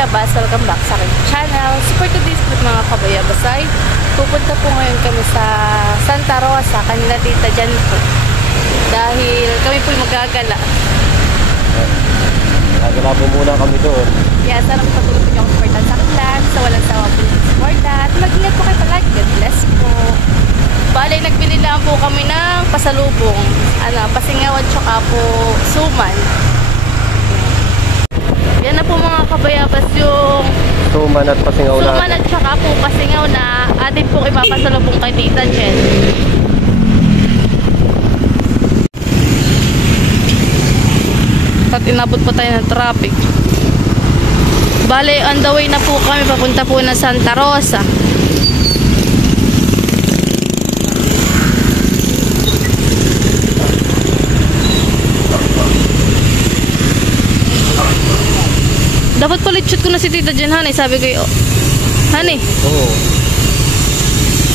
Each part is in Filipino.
kabayabas, welcome back sa aking channel. So for today's vlog mga kabayabas ay pupunta po ngayon kami sa Santa Rosa, kanila tita dyan po. Dahil kami po magagala. Gagala po muna kami doon. Kaya sana po patuloy po niyo akong supportan sa clan, sa walang sawa po yung supportan. Mag-ingat po kayo palagi, God bless po. Bale, nagbili lang po kami ng pasalubong. Pasingawan tsaka po suman. Yan na po mga kabayabas yung Suman at pasingaw natin. suman at tsaka po pasingaw na atin pong ipapasalubong kay Tita Jen. At inabot po tayo ng traffic. Bale, on the way na po kami papunta po ng Santa Rosa. Dapat pala shoot ko na si Tita Jen, honey. Sabi ko yun. Honey. Oo.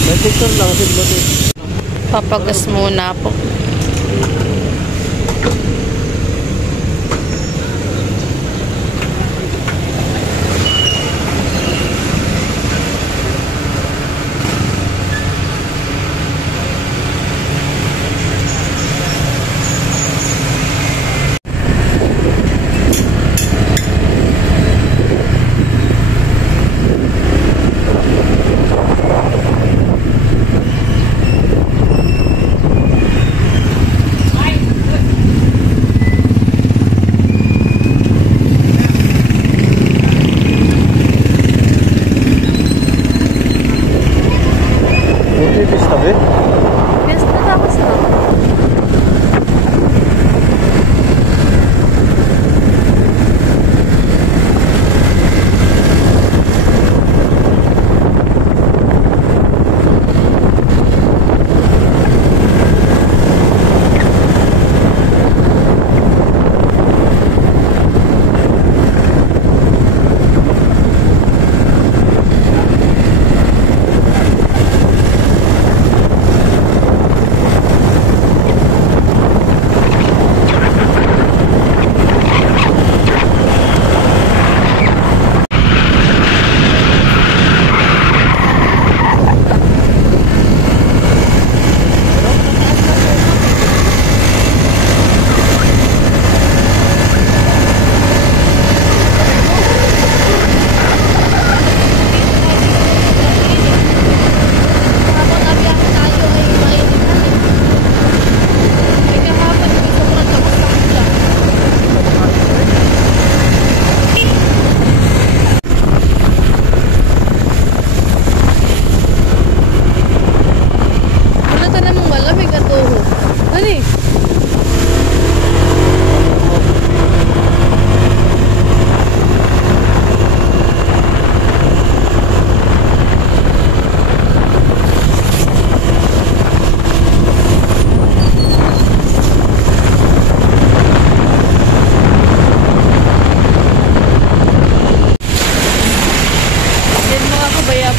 May picture lang. Papagas muna po.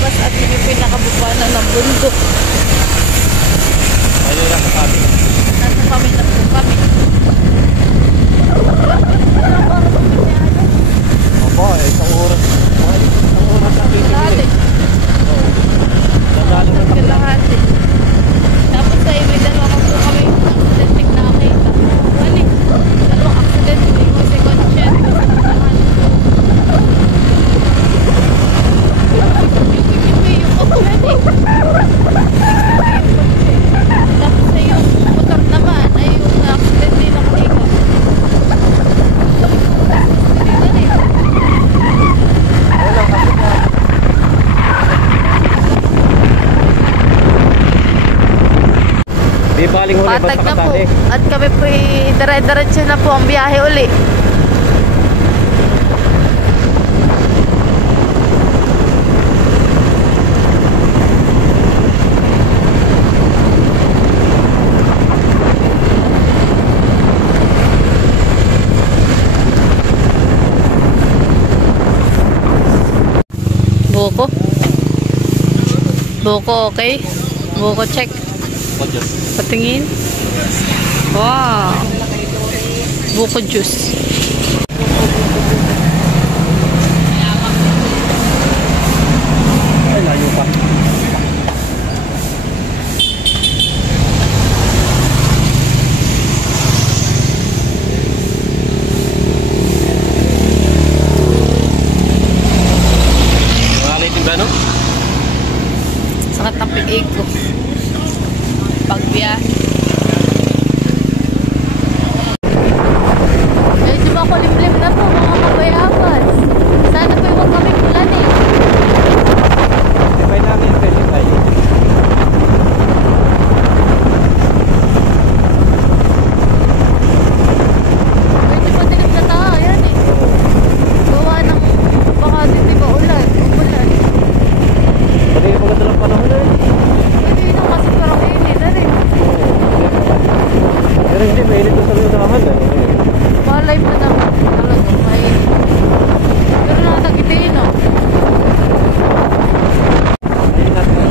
At yung pinakabupanan ng bundok. Ayun lang kami. Nasa kami na po kami. Opo, isang oras. Isang oras na Kalahati. Kalahati. Tapos tayo may dalawa po kami accidenting nakakita. Wali. Dalawang accident. May mo second chance. Tapos na yung motor naman ay yung accident din ang liga. Di baling huli. Patag na po. At kami po dire-diretso na po ang biyahe uli. Buko. Buko, okay? Buko, check. Patingin. Wow. Buko juice. Gano? Sakit ng pig ko. Pagbiyahe. Medyo makulimlim na po mga kabayabas. Sana po huwag kami pulan eh. May namin yung pwede tayo. Medyo madilim na tayo yan eh. Gawa ng baka hindi ba ulan. Umulan. Pwede yung maganda lang panahon na yun. Hindi na kasi parang init na rin. Pero hindi, mainit na sa lunahan eh. Malay mo naman talaga mainit. Pero nakatagiti no. Ayun natin.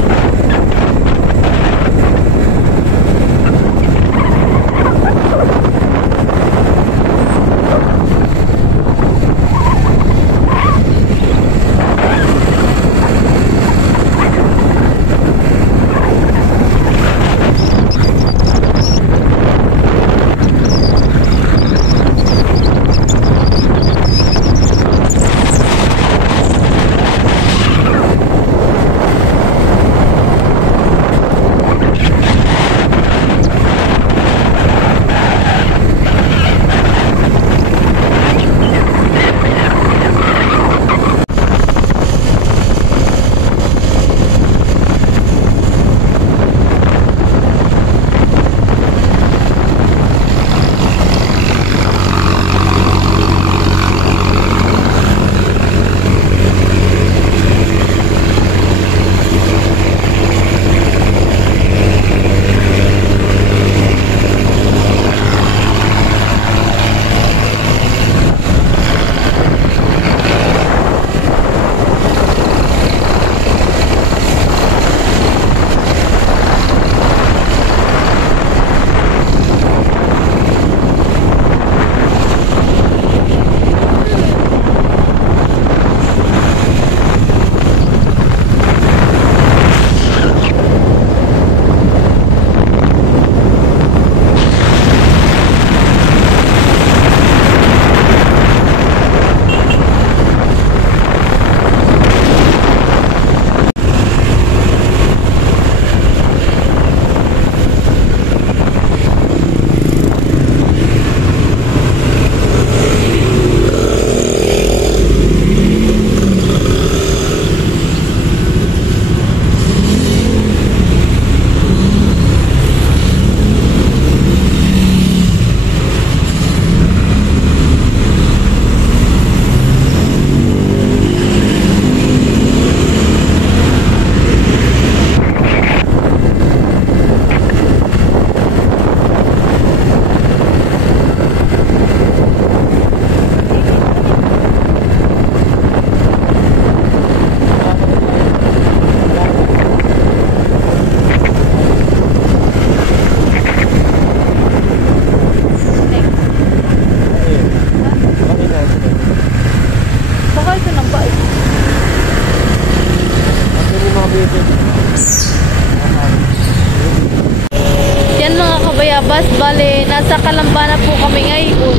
Bayabas, bale, nasa Calamba na po kami ngayon.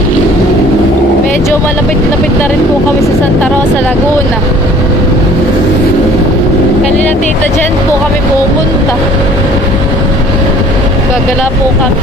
Medyo malapit-lapit na rin po kami sa Santa Rosa, Laguna. Kanina tita dyan po kami pupunta. Gagala po kami.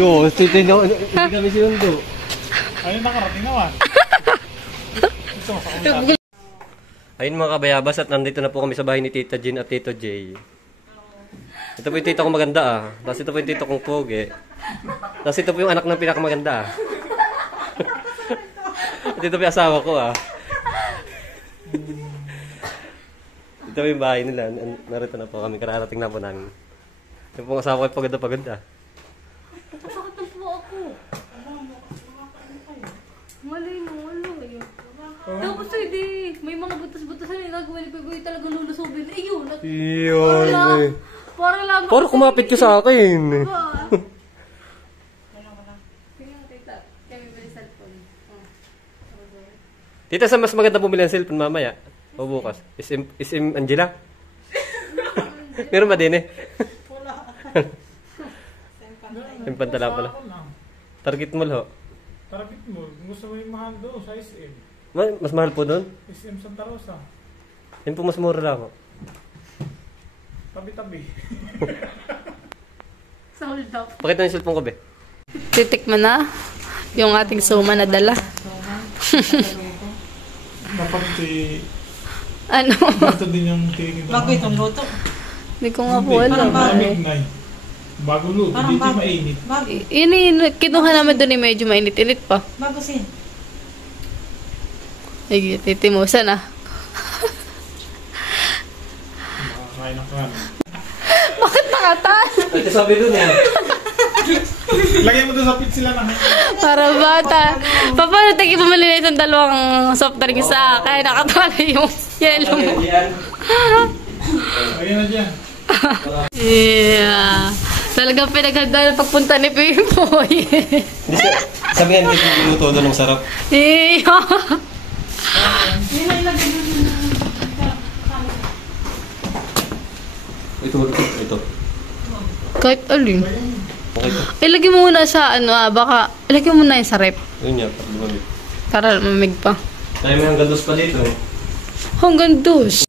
Yo, hindi kami sinundo. Ayun, nakarating naman. Ayun mga kabayabas, at nandito na po kami sa bahay ni Tita Jean at Tito Jay. Ito po yung tito kong maganda ah. Tapos ito po yung tito kong pogi. Tapos ito po yung anak ng pinakamaganda ah. At ito po yung asawa ko ah. Ito po yung bahay nila. Narito na po kami. Kararating na po namin. Ito po yung asawa ko yung paganda-paganda. Malay mo, ano yun. Tapos hindi, may mga butas-butasan yung nagawa ni Piboy talaga lulusubin. Ayun, Yun. parang lang. Parang kumapit ka sa akin. Tingnan tita, kaya may cellphone. Tita, sa mas maganda bumili ng cellphone mamaya. O bukas. SM Angela? Meron ba din eh? Yung pantala pala. Target Mall ho. Target mo. Kung gusto mo yung mahal doon sa SM. Mas mahal po doon? SM Santa Rosa. Yun po mas mura lang ho. Tabi-tabi. Sold up. Pakita yung cellphone ko, be. Titikman na yung ating suma na dala. Dapat Ano? ito din yung tingin. Bago itong luto. Hindi ko nga po alam. Malamig na eh. Bago luto, Parang dito bago. mainit. Bago. Kinuha naman doon eh, medyo mainit-init pa. Bago sin. Ay, titimusan ah. Makakain ng kanin. Bakit nakataas? Ito sabi doon yan. Lagyan mo doon sa pit sila na. Para bata. Paano tayo bumili na isang dalawang soft drink sa akin? Nakatali yung yellow mo. Lagyan na dyan. Yeah. Talagang pinaghanda ng pagpunta ni Pipoy. Hindi siya. Sabi nga dito yung luto doon ng sarap. Yeah. Ito. Kahit alin. Okay to. Ilagay mo muna sa ano baka ilagay mo muna yung sa rep. Yun yan, para lumamig. Para lumamig pa. Kaya may hanggang dos pa dito eh. Hanggang dos.